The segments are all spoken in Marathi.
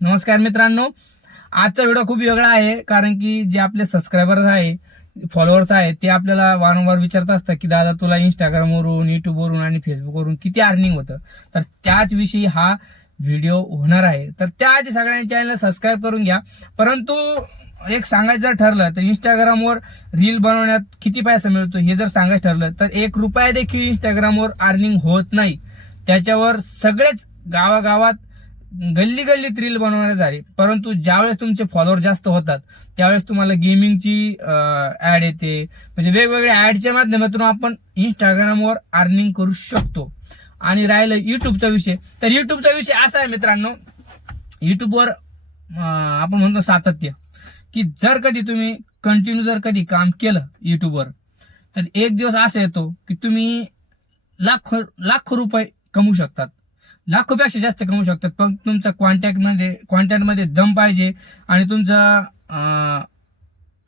नमस्कार मित्रांनो. आजचा व्हिडिओ खूप वेगळा आहे कारण की जे आपले सबस्क्रायबर्स आहे फॉलोअर्स आहेत ते आपल्याला वारंवार विचारत असतात की दादा तुला इंस्टाग्रामवरून युट्यूबवरून आणि फेसबुकवरून किती अर्निंग होतं? तर त्याच विषयी हा व्हिडिओ होणार आहे. तर त्याआधी सगळ्यांनी चॅनलला सबस्क्राईब करून घ्या. परंतु एक सांगायचं जर ठरलं तर इंस्टाग्रामवर रील बनवण्यात किती पैसा मिळतो हे जर सांगायचं ठरलं तर एक रुपया देखील इंस्टाग्रामवर अर्निंग होत नाही. त्याच्यावर सगळेच गावागावात गल्ली गल्लीत रील बनवण्यात झाली परंतु ज्यावेळेस तुमचे फॉलोअर जास्त होतात त्यावेळेस तुम्हाला गेमिंगची ऍड येते. म्हणजे वेगवेगळ्या ऍडच्या माध्यमातून आपण इंस्टाग्रामवर अर्निंग करू शकतो. आणि राहिलं युट्यूबचा विषय. तर युट्यूबचा विषय असा आहे मित्रांनो युट्यूबवर आपण म्हणतो सातत्य. की जर कधी तुम्ही कंटिन्यू जर कधी काम केलं युट्यूबवर तर एक दिवस असा येतो की तुम्ही लाखो लाखो रुपये कमवू शकतात. लाखोपेक्षा जास्त कमवू शकतात. पण तुमचा कॉन्टॅक्टमध्ये कॉन्टॅक्टमध्ये दम पाहिजे आणि तुमचं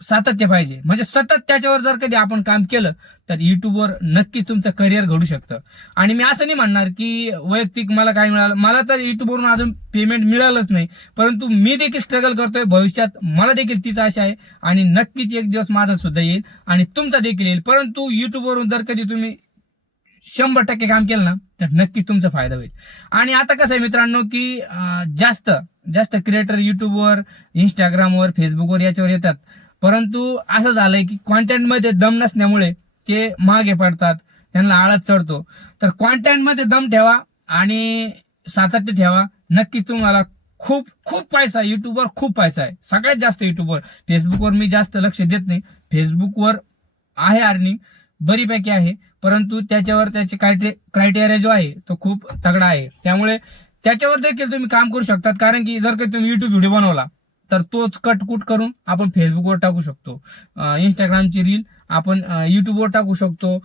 सातत्य पाहिजे. म्हणजे सतत त्याच्यावर जर कधी आपण काम केलं तर युट्यूबवर नक्कीच तुमचं करिअर घडू शकतं. आणि मी असं नाही म्हणणार की वैयक्तिक मला काय मिळालं मला तर युट्यूबवरून अजून पेमेंट मिळालंच नाही. परंतु मी देखील स्ट्रगल करतोय. भविष्यात मला देखील तीच आशा आहे. आणि नक्कीच एक दिवस माझा सुद्धा येईल आणि तुमचा देखील येईल. परंतु युट्यूबवरून जर कधी तुम्ही शंभर टक्के काम केलं ना तर नक्कीच तुमचा फायदा होईल. आणि आता कसं आहे मित्रांनो की जास्त जास्त क्रिएटर युट्यूबवर इंस्टाग्रामवर फेसबुकवर याच्यावर येतात. परंतु असं झालंय की कॉन्टेंटमध्ये दम नसल्यामुळे ते मागे पडतात त्यांना आळत चढतो. तर कॉन्टेंटमध्ये दम ठेवा आणि सातत्य ठेवा. नक्कीच तुम्हाला खूप खूप पैसा युट्यूबवर खूप पैसा आहे. सगळ्यात जास्त युट्यूबवर फेसबुकवर मी जास्त लक्ष देत नाही. फेसबुकवर आहे अर्निंग बरीपैकी आहे. परंतु त्याच्यावर त्याचे क्रायटेरिया जो आहे तो खूप तगडा आहे. त्यामुळे त्याच्यावर देखील तुम्ही काम करू शकतात. कारण की जर काही तुम्ही युट्यूब व्हिडिओ बनवला तर तोच कटकूट करून आपण फेसबुकवर टाकू शकतो. इंस्टाग्रामची रील आपण युट्यूबवर टाकू शकतो.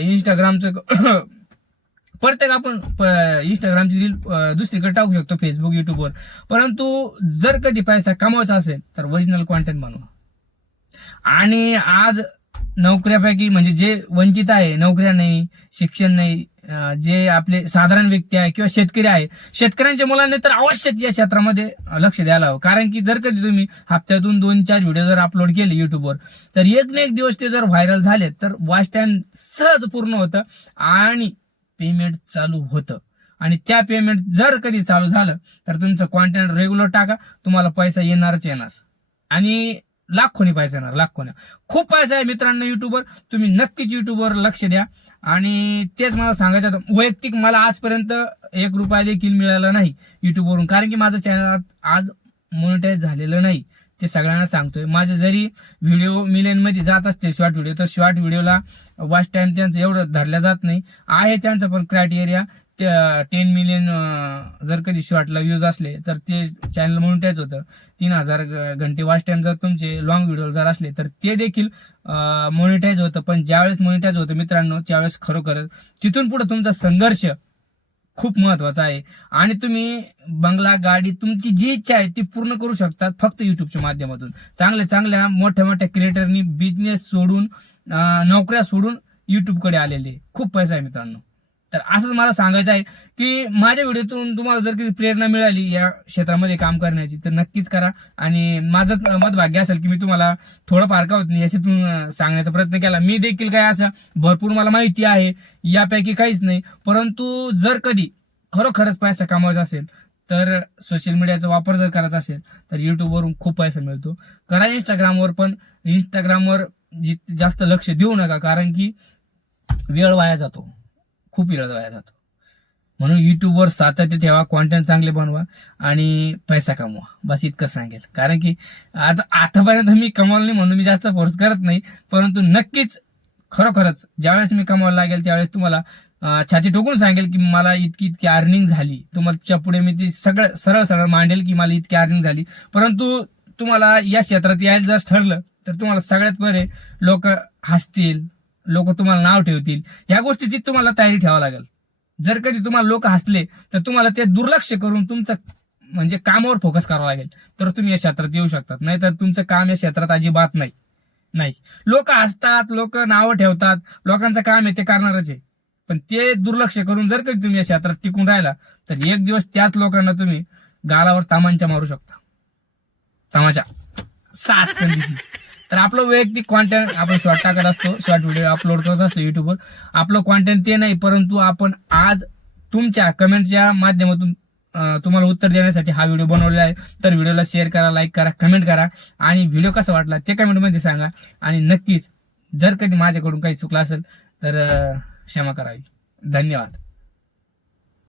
इंस्टाग्रामचं प्रत्येक आपण इंस्टाग्रामची रील दुसरीकडे टाकू शकतो फेसबुक युट्यूबवर परंतु जर कधी पैसा कमवायचा असेल तर ओरिजिनल कॉन्टेंट बनवा. आणि आज नोकऱ्यापैकी म्हणजे जे वंचित आहे नोकऱ्या नाही शिक्षण नाही जे आपले साधारण व्यक्ती आहे किंवा शेतकरी आहे शेतकऱ्यांच्या मुलांनी तर अवश्यच या क्षेत्रामध्ये लक्ष द्यायला हवं. कारण की जर कधी तुम्ही हप्त्यातून दोन चार व्हिडिओ जर अपलोड केले युट्यूबवर तर एक ना एक दिवस ते जर व्हायरल झाले तर वॉच टाइम सहज पूर्ण होतं आणि पेमेंट चालू होतं. आणि त्या पेमेंट जर कधी चालू झालं तर तुमचं कॉन्टेंट रेग्युलर टाका तुम्हाला पैसा येणारच येणार. आणि लाखोनी पैसा येणार लाखोनी. खूप पैसा आहे मित्रांनो युट्यूबवर तुम्ही नक्कीच युट्यूबवर लक्ष द्या. आणि तेच मला सांगायचं होतं वैयक्तिक मला आजपर्यंत एक रुपया देखील मिळाला नाही युट्यूबवरून कारण की माझं चॅनल आज मॉनिटाईज झालेलं नाही. ते सगळ्यांना सांगतोय. माझे जरी व्हिडिओ मिलियनमध्ये जात असते शॉर्ट व्हिडिओ तर शॉर्ट व्हिडिओला वॉच टाईम त्यांचं एवढं धरल्या जात नाही. आहे त्यांचं पण क्रायटेरिया टेन मिलियन जर कधी शॉर्टला व्ह्यूज असले तर ते चॅनल मॉनिटाईज होतं. तीन हजार घंटे वॉच टाईम जर तुमचे लॉंग व्हिडिओ जर असले तर ते देखील मॉनिटाईज होतं. पण ज्यावेळेस मॉनिटाईज होतं मित्रांनो त्यावेळेस खरोखरच तिथून पुढे तुमचा संघर्ष खूप महत्त्वाचा आहे. आणि तुम्ही बंगला गाडी तुमची जी इच्छा आहे ती पूर्ण करू शकतात फक्त युट्यूबच्या माध्यमातून. चांगल्या चांगल्या मोठ्या मोठ्या क्रिएटरनी बिझनेस सोडून नोकऱ्या सोडून युट्यूबकडे आलेले. खूप पैसा आहे मित्रांनो. तर असंच मला सांगायचं आहे की माझ्या व्हिडिओतून तुम्हाला जर काही प्रेरणा मिळाली या क्षेत्रामध्ये काम करण्याची तर नक्कीच करा. आणि माझं मत भाग्य असेल की मी तुम्हाला थोडं का होत नाही याच्यातून सांगण्याचा प्रयत्न केला. मी देखील काय असं भरपूर मला माहिती आहे यापैकी काहीच नाही. परंतु जर कधी खरोखरच पैसा कमवायचा असेल तर सोशल मीडियाचा वापर जर करायचा असेल तर युट्यूबवरून खूप पैसा मिळतो. करा इंस्टाग्रामवर पण. इंस्टाग्रामवर जास्त लक्ष देऊ नका कारण की वेळ वाया जातो. खूप वेळ वाया जातो. म्हणून युट्यूबवर सातत्य ठेवा कॉन्टेंट चांगले बनवा आणि पैसा कमवा. बस इतकं सांगेल. कारण की आता आतापर्यंत मी कमावलं नाही म्हणून मी जास्त फोर्स करत नाही. परंतु नक्कीच खरोखरच ज्यावेळेस मी कमावायला लागेल त्यावेळेस तुम्हाला छाती ठोकून सांगेल की मला इतकी इतकी अर्निंग झाली. तुम्हाला पुढे मी ती सगळं सरळ सरळ मांडेल की मला इतकी अर्निंग झाली. परंतु तुम्हाला या क्षेत्रात यायला जर ठरलं तर तुम्हाला सगळ्यात बरे लोक हसतील लोक तुम्हाला नाव ठेवतील. या गोष्टीची तुम्हाला तयारी ठेवावी लागेल. जर कधी तुम्हाला लोक हसले तर तुम्हाला ते दुर्लक्ष करून तुमचं म्हणजे कामावर फोकस करावा लागेल. तर तुम्ही या क्षेत्रात येऊ शकतात. नाहीतर तुमचं काम या क्षेत्रात अजिबात नाही. नाही. लोक हसतात लोक नावं ठेवतात. लोकांचं काम आहे ते करणारच आहे. पण ते दुर्लक्ष करून जर कधी तुम्ही या क्षेत्रात टिकून राहिला तर एक दिवस त्याच लोकांना तुम्ही गालावर तामांच्या मारू शकता. तमाशा. सात तर आपलं वैयक्तिक कॉन्टेंट आपण शॉर्ट टाकत असतो शॉर्ट व्हिडिओ अपलोड करत असतो युट्यूबवर आपलं कॉन्टेंट ते नाही परंतु आपण आज तुमच्या कमेंटच्या माध्यमातून तुम्हाला उत्तर देण्यासाठी हा व्हिडिओ बनवलेला आहे. तर व्हिडिओला शेअर करा लाईक करा कमेंट करा. आणि व्हिडिओ कसा वाटला ते कमेंटमध्ये सांगा. आणि नक्कीच जर कधी माझ्याकडून काही चुकलं असेल तर क्षमा करावी. धन्यवाद.